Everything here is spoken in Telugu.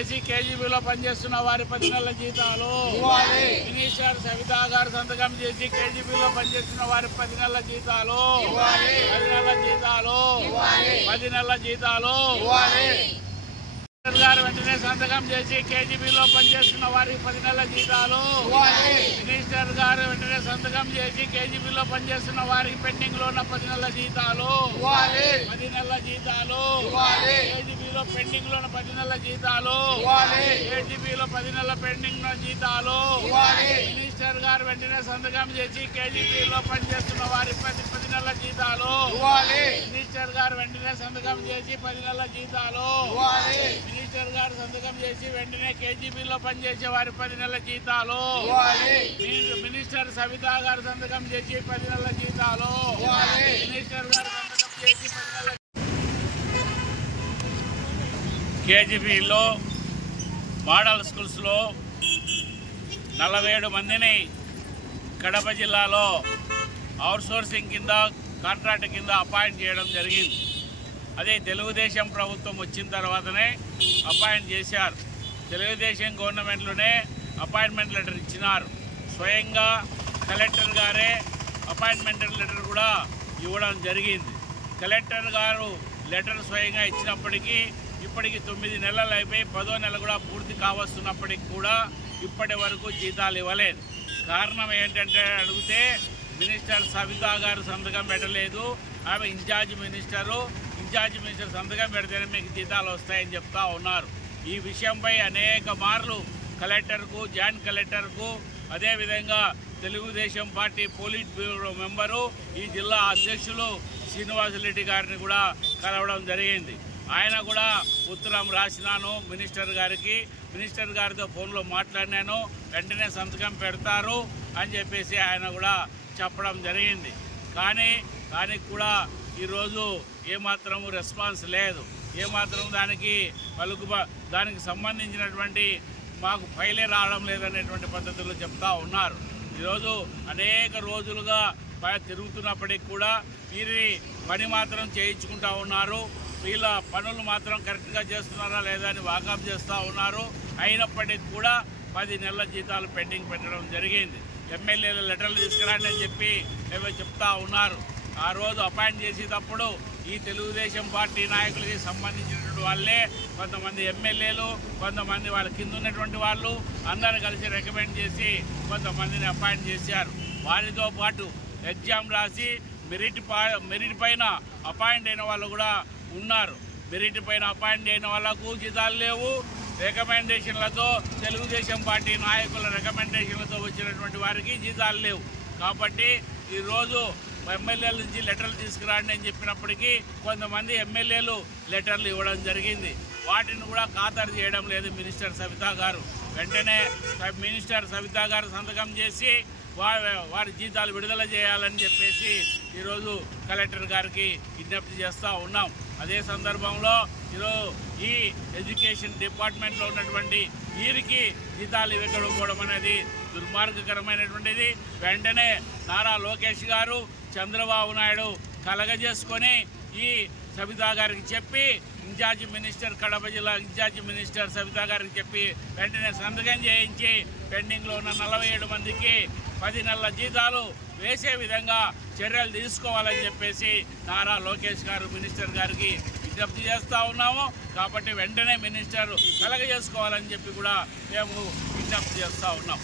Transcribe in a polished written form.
చేసి కేజీబీలో పనిచేస్తున్న వారి 10 నెలల జీతాలు, మినిస్టర్ సవితా గారు సంతకం చేసి కేజీబీలో పనిచేస్తున్న వారి 10 నెలల జీతాలు, 10 నెలల జీతాలు, 10 నెలల జీతాలు గారు వెంటనే సంతకం చేసి కేజీబీలో పనిచేస్తున్న వారికి 10 నెలల జీతాలు, మినిస్టర్ గారు వెంటనే సంతకం చేసి కేజీబీలో పనిచేస్తున్న వారికి పెండింగ్ లో ఉన్న 10 నెలల జీతాలు, 10 నెలల జీతాలు, కేజీబీలో పెండింగ్ లో ఉన్న 10 నెలల జీతాలు, కేజీబీలో 10 నెలల పెండింగ్ లో జీతాలు, మినిస్టర్ గారు వెంటనే సంతకం చేసి కేజీబీలో పనిచేస్తున్న వారి 10 నెలల జీతాలు, మినిస్టర్ గారు వెంటనే సంతకం చేసి 10 నెలల జీతాలు, మినిస్టర్ గారు సంతకం చేసి వెంటనే కేజీబీలో పనిచేసే వారి 10 నెలల జీతాలు, మినిస్టర్ సవితా గారు సంతకం చేసి 10 నెలల జీతాలు, మినిస్టర్ గారు సంతకం చేసి 10 నెలల కేజీబీలో మోడల్ స్కూల్స్లో 47 మందిని కడప జిల్లాలో అవుట్సోర్సింగ్ కింద కాంట్రాక్ట్ కింద అపాయింట్ చేయడం జరిగింది. అదే తెలుగుదేశం ప్రభుత్వం వచ్చిన తర్వాతనే అపాయింట్ చేశారు. తెలుగుదేశం గవర్నమెంట్లోనే అపాయింట్మెంట్ లెటర్ ఇచ్చినారు. స్వయంగా కలెక్టర్ గారే అపాయింట్మెంట్ లెటర్ కూడా ఇవ్వడం జరిగింది. కలెక్టర్ గారు లెటర్ స్వయంగా ఇచ్చినప్పటికీ ఇప్పటికి 9 నెలలు అయిపోయి 10వ నెల కూడా పూర్తి కావస్తున్నప్పటికి కూడా ఇప్పటి వరకు జీతాలు ఇవ్వలేదు. కారణం ఏంటంటే అడిగితే మినిస్టర్ సవితా గారు సంతకం పెట్టలేదు. ఆమె ఇన్ఛార్జ్ మినిస్టర్ సంతకం పెడితేనే మీకు జీతాలు వస్తాయని చెప్తా ఉన్నారు. ఈ విషయంపై అనేక మార్లు కలెక్టర్కు, జాయింట్ కలెక్టర్కు, అదేవిధంగా Telugu Desam party polit bureau member, ఈ జిల్లా అధ్యక్షులు శ్రీనివాసరెడ్డి గారిని కూడా కలవడం జరిగింది. ఆయన కూడా ఉత్తరం రాసినాను మినిస్టర్ గారికి. మినిస్టర్ గారితో ఫోన్లో మాట్లాడినాను. వెంటనే సంతకం పెడతారు అని చెప్పేసి ఆయన కూడా చెప్పడం జరిగింది. కానీ కూడా ఈరోజు ఏమాత్రం రెస్పాన్స్ లేదు. ఏమాత్రం దానికి సంబంధించినటువంటి మాకు ఫైలే రావడం లేదనేటువంటి పద్ధతులు చెప్తా ఉన్నారు. ఈరోజు అనేక రోజులుగా తిరుగుతున్నప్పటికి కూడా వీరి పని మాత్రం చేయించుకుంటా ఉన్నారు. వీళ్ళ పనులు మాత్రం కరెక్ట్గా చేస్తున్నారా లేదా అని వాకప్ చేస్తూ ఉన్నారు. అయినప్పటికీ కూడా 10 నెలల జీతాలు పెండింగ్ పెట్టడం జరిగింది. ఎమ్మెల్యేల లెటర్లు తీసుకురండి అని చెప్పి ఏవో చెప్తా ఉన్నారు. ఆ రోజు అపాయింట్ చేసేటప్పుడు ఈ తెలుగుదేశం పార్టీ నాయకులకి సంబంధించినటువంటి వాళ్ళే కొంతమంది ఎమ్మెల్యేలు, కొంతమంది వాళ్ళ కింద ఉన్నటువంటి వాళ్ళు అందరూ కలిసి రికమెండ్ చేసి కొంతమందిని అపాయింట్ చేశారు. వారితో పాటు ఎగ్జామ్ రాసి మెరిట్ పైన అపాయింట్ అయిన వాళ్ళు కూడా ఉన్నారు. మెరిట్ పైన అపాయింట్ అయిన వాళ్ళకు జీతాలు లేవు. రికమెండేషన్లతో తెలుగుదేశం పార్టీ నాయకుల రికమెండేషన్లతో వచ్చినటువంటి వారికి జీతాలు లేవు. కాబట్టి ఈరోజు ఎమ్మెల్యేల నుంచి లెటర్లు తీసుకురండి అని చెప్పినప్పటికీ కొంతమంది ఎమ్మెల్యేలు లెటర్లు ఇవ్వడం జరిగింది. వాటిని కూడా ఖాతరు చేయడం లేదు మినిస్టర్ సవితా గారు. వెంటనే మినిస్టర్ సవితా గారు సంతకం చేసి వారి జీతాలు విడుదల చేయాలని చెప్పేసి ఈరోజు కలెక్టర్ గారికి విజ్ఞప్తి చేస్తూ ఉన్నాం. అదే సందర్భంలో ఈరోజు ఈ ఎడ్యుకేషన్ డిపార్ట్మెంట్లో ఉన్నటువంటి వీరికి జీతాలు ఇవ్వకపోవడం అనేది దుర్మార్గకరమైనటువంటిది. వెంటనే నారా లోకేష్ గారు, చంద్రబాబు నాయుడు కలగజేసుకొని ఈ సవితా గారికి చెప్పి ఇన్ఛార్జి మినిస్టర్, కడప జిల్లా ఇన్ఛార్జి మినిస్టర్ సవితా గారికి చెప్పి వెంటనే సంతకం చేయించి పెండింగ్లో ఉన్న 47 మందికి 10 నెలల జీతాలు వేసే విధంగా చర్యలు తీసుకోవాలని చెప్పేసి నారా లోకేష్ గారు మినిస్టర్ గారికి విజ్ఞప్తి చేస్తూ ఉన్నాము. కాబట్టి వెంటనే మినిస్టర్ కలగజేసుకోవాలని చెప్పి కూడా మేము విజ్ఞప్తి చేస్తూ ఉన్నాం.